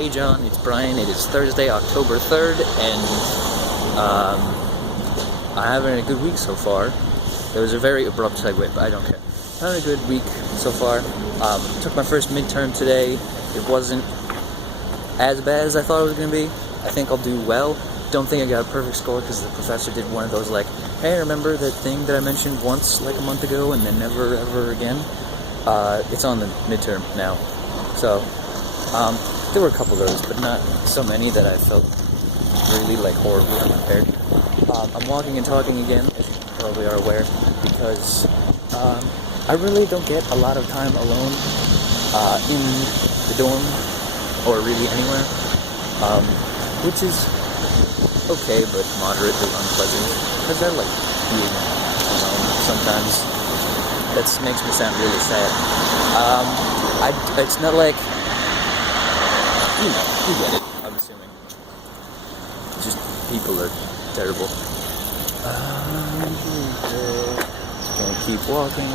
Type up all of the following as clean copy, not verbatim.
Hey John, it's Bryan. It is Thursday, October 3rd, and I'm having a good week so far. It was a very abrupt segue, but I don't care. I'm having a good week so far. Took my first midterm today. It wasn't as bad as I thought it was going to be. I think I'll do well. Don't think I got a perfect score because the professor did one of those like, hey, remember that thing that I mentioned once like a month ago and then never ever again? It's on the midterm now. So, there were a couple of those, but not so many that I felt really like horribly unprepared. I'm walking and talking again, as you probably are aware, because I really don't get a lot of time alone in the dorm or really anywhere, which is okay but moderately unpleasant because I like being alone sometimes. That makes me sound really sad. It's not like, you get it, I'm assuming. Just people are terrible. Gonna keep walking.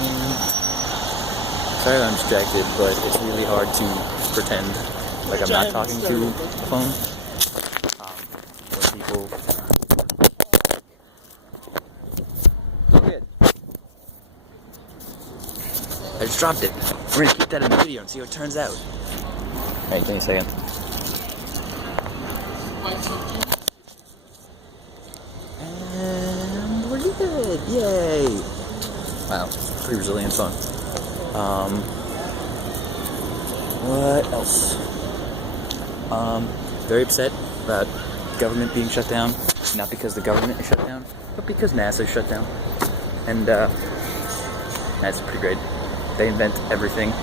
Sorry if I'm distracted, but it's really hard to pretend like I'm not talking to the phone. When people... Oh, good. I just dropped it. We're gonna keep that in the video and see how it turns out. Alright, give me a second. And we're good! Yay! Wow, pretty resilient phone. What else? Very upset about government being shut down. Not because the government is shut down, but because NASA is shut down. And, that's pretty great. They invent everything.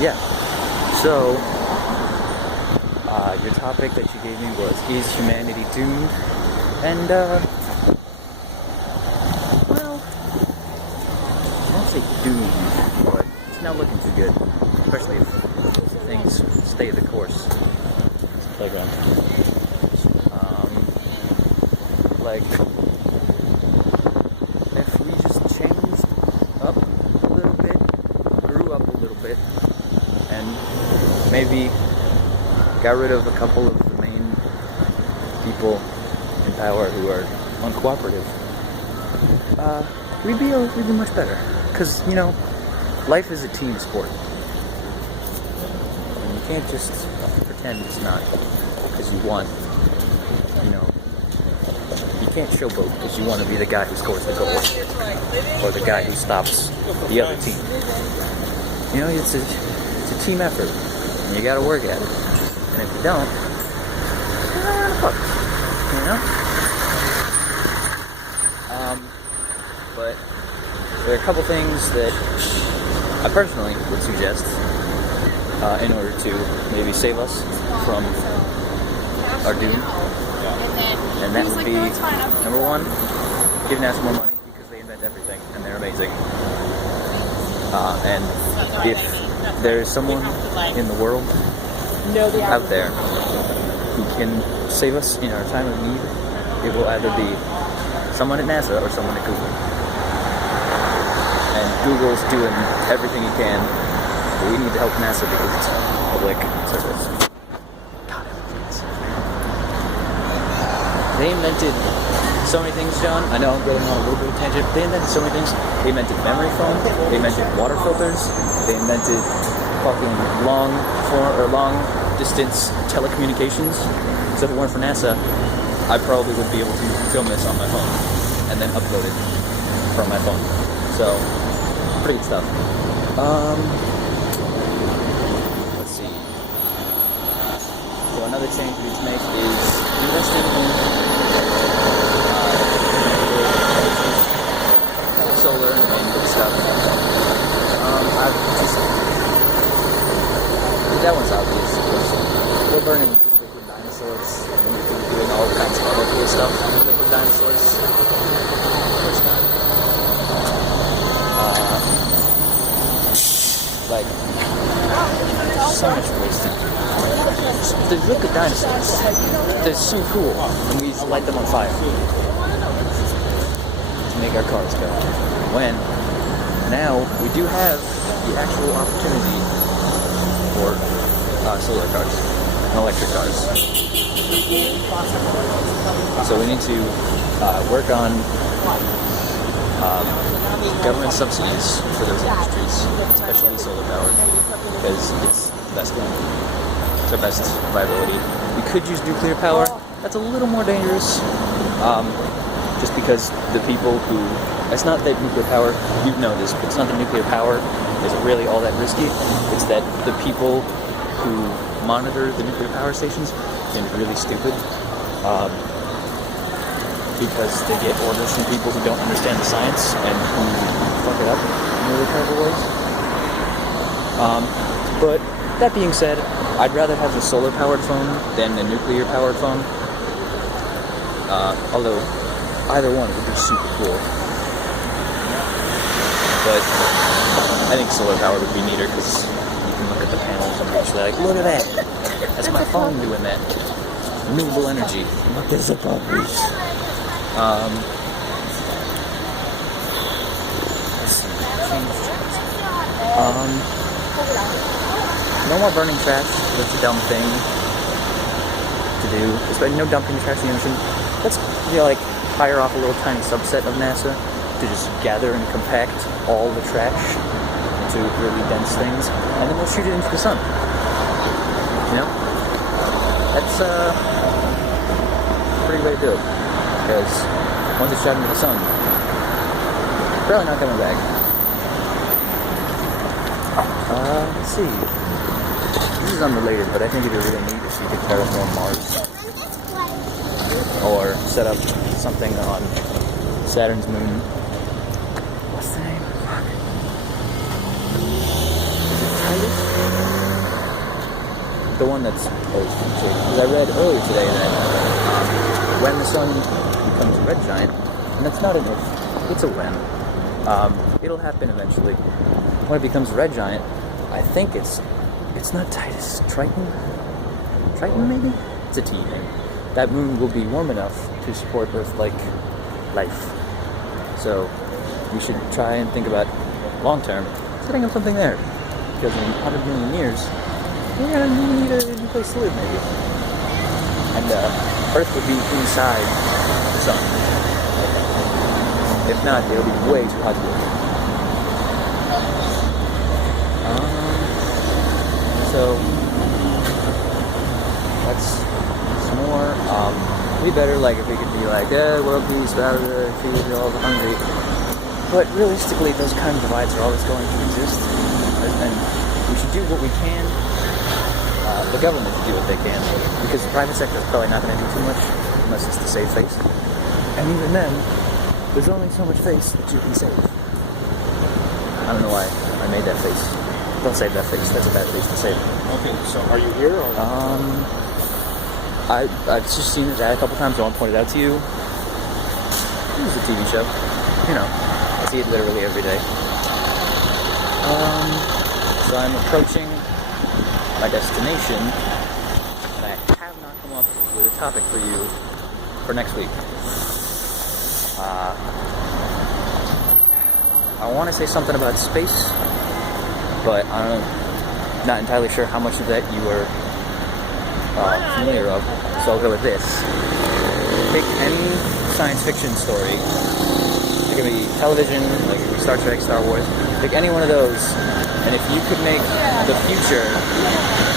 Yeah. So, your topic that you gave me was, is humanity doomed? And, well, I won't say doomed, but it's not looking too good. Especially if things stay the course. Playground. Like, if we just changed up a little bit, grew up a little bit, and maybe got rid of a couple of the main people in power who are uncooperative, we'd be much better. Because, you know, life is a team sport. And you can't just pretend it's not because you want, you know, you can't showboat because you want to be the guy who scores the goal or the guy who stops the other team. You know, it's a team effort, and you got to work at it. And if you don't, you're not gonna fuck. You know? But there are a couple things that I personally would suggest in order to maybe save us from our doom. And that would be, number one, give NASA more money because they invent everything and they're amazing. And if there's someone in the world out there who can save us in our time of need, it will either be someone at NASA or someone at Google. And Google's doing everything he can, but we need to help NASA because it's public service. God, they invented so many things, John. I know I'm getting on a little bit of a tangent, but they invented so many things. They invented memory foam, they invented water filters, they invented fucking long distance telecommunications. So if it weren't for NASA, I probably would be able to film this on my phone and then upload it from my phone. So, pretty good stuff. Let's see. So another change we need to make is investing in solar and wind stuff. That one's obvious because they're burning liquid dinosaurs and doing all kinds of other cool stuff with liquid dinosaurs. Of course not. Like, so much wasted. The liquid dinosaurs, they're so cool, and we just light them on fire to make our cars go. When now we do have the actual opportunity for solar cars and electric cars. So we need to work on government subsidies for those industries, especially solar power, because it's the best one. It's our best viability. We could use nuclear power. That's a little more dangerous, just because the people who... It's not that nuclear power, you know this, but it's not that nuclear power is really all that risky. It's that the people who monitor the nuclear power stations have been really stupid, because they get orders from people who don't understand the science and who fuck it up in really terrible ways. But that being said, I'd rather have a solar-powered phone than a nuclear-powered phone. Although either one would be super cool. But I think solar power would be neater because you can look at the panels and actually like, look at that! That's my phone doing that. Renewable energy. Look at the properties. Let's see. No more burning trash. That's a dumb thing to do. Especially no dumping trash in the ocean. Let's like hire off a little tiny subset of NASA to just gather and compact all the trash into really dense things, and then we'll shoot it into the sun. You know? That's a pretty way to do it. Because once it's shot into the sun, it's probably not coming back. Let's see. This is unrelated, but I think it'd be really neat if you could terraform Mars. Or set up something on Saturn's moon. What's the name? Fuck. Is it Titus? The one that's always featured. Because I read earlier today that when the sun becomes a red giant, and that's not an if, it's a when. It'll happen eventually. When it becomes a red giant, I think it's not Titus. Triton? Triton maybe? It's a T thing. That moon will be warm enough to support Earth-like life. So we should try and think about long-term setting up something there. Because in 100 million years, we're going to need a new place to live, maybe. And Earth would be inside the sun. If not, it'll be way too hot to live. So that's some more. We better, like, if we could be like, world peace, feed all the hungry. But realistically, those kind of divides are always going to exist. And we should do what we can. The government should do what they can. Because the private sector is probably not going to do too much unless it's to save face. And even then, there's only so much face that you can save. I don't know why I made that face. Don't save that face. That's a bad face to save. Okay, so are you here or? I've just seen his ad a couple times. I want to point it out to you. It was a TV show. You know, I see it literally every day. So I'm approaching my destination, and I have not come up with a topic for you for next week. I want to say something about space, but I'm not entirely sure how much of that you are familiar of, so I'll go with this. Pick any science fiction story. It can be television, like it could be Star Trek, Star Wars. Pick any one of those, and if you could make the future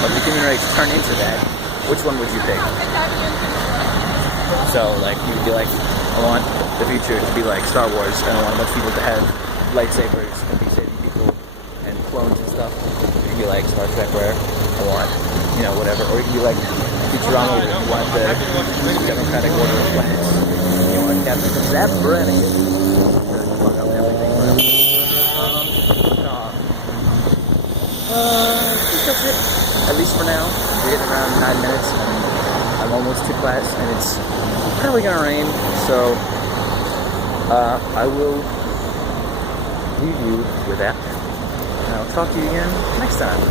of the human race turn into that, which one would you pick? So, like, you would be like, I want the future to be like Star Wars, and I want a bunch of people to have lightsabers and be saving people and clones and stuff. You could be like Star Trek, where I want, you know, whatever. Or you could be like Futurama, where you want the democratic order of planets. You want Captain Zap Bryan. Fuck up everything. I think that's it. At least for now. We're getting around 9 minutes, and I'm almost to class, and it's probably gonna rain, so I will leave you with that, and I'll talk to you again next time.